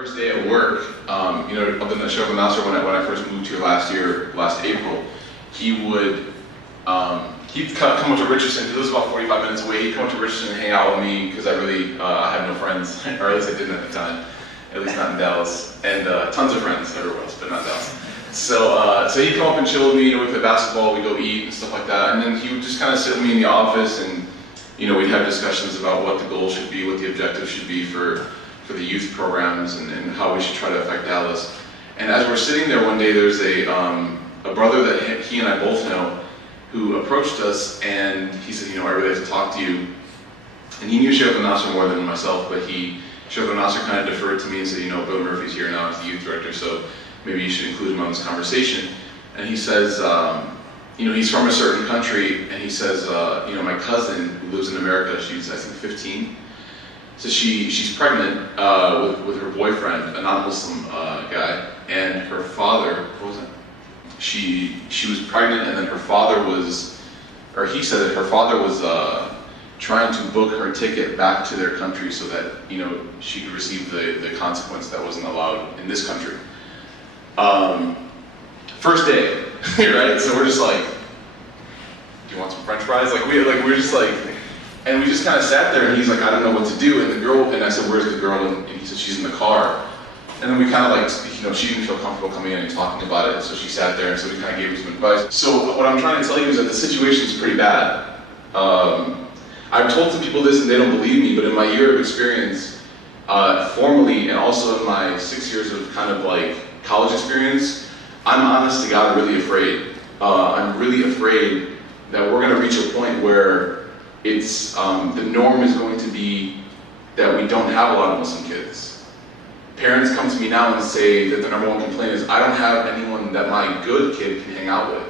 First day at work, you know, up in the Sheriff Nasser when I first moved here last April, he'd come up to Richardson, because it was about 45 minutes away. He'd come up to Richardson and hang out with me, because I had no friends, or at least I didn't at the time, at least not in Dallas, and tons of friends everywhere else, but not Dallas. So he'd come up and chill with me, you know, we play basketball, we'd go eat and stuff like that, and then he would just kind of sit with me in the office, and you know, we'd have discussions about what the goal should be, what the objective should be for the youth programs, and how we should try to affect Dallas. And as we're sitting there one day, there's a brother that he and I both know who approached us, and he said, you know, I really have to talk to you. And he knew Sheriff Nasser more than myself, but Sheriff Nasser kind of deferred to me and said, you know, Bill Murphy's here now as the youth director, so maybe you should include him on this conversation. And he says, you know, he's from a certain country, and he says, you know, my cousin who lives in America, she's I think 15, so she's pregnant with her boyfriend, a non-Muslim guy, and her father, what was it? She was pregnant, and then her father was, or he said that her father was trying to book her ticket back to their country so that, you know, she could receive the consequence that wasn't allowed in this country. First day, right? So we're just like, do you want some French fries? We're just like, and we just kind of sat there, and he's like, I don't know what to do. And I said, where's the girl? And he said, she's in the car. And then we kind of like, you know, she didn't feel comfortable coming in and talking about it, so she sat there, and so we kind of gave her some advice. So what I'm trying to tell you is that the situation is pretty bad. I've told some people this and they don't believe me, but in my year of experience, formally, and also in my 6 years of kind of like college experience, I'm honest to God really afraid. I'm really afraid that we're going to reach a point where it's the norm is going to be that we don't have a lot of Muslim kids. Parents come to me now and say that the number one complaint is, I don't have anyone that my good kid can hang out with.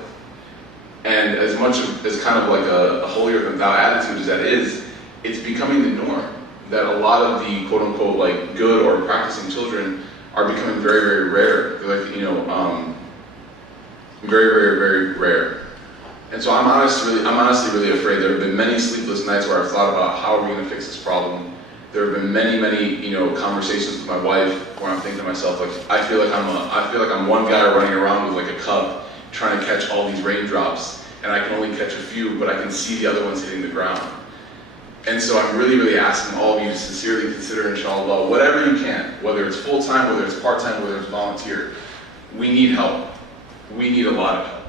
And as much as kind of like a holier than thou attitude as that is, it's becoming the norm. That a lot of the quote unquote like good or practicing children are becoming very, very rare. They're like, you know, very, very, very rare. And so I'm honestly really afraid. There have been many sleepless nights where I've thought about how are we going to fix this problem. There have been many, many, you know, conversations with my wife where I'm thinking to myself, like, I feel like I'm one guy running around with like a cup trying to catch all these raindrops, and I can only catch a few, but I can see the other ones hitting the ground. And so I'm really, really asking all of you to sincerely consider, inshallah, whatever you can, whether it's full-time, whether it's part-time, whether it's volunteer. We need help. We need a lot of help.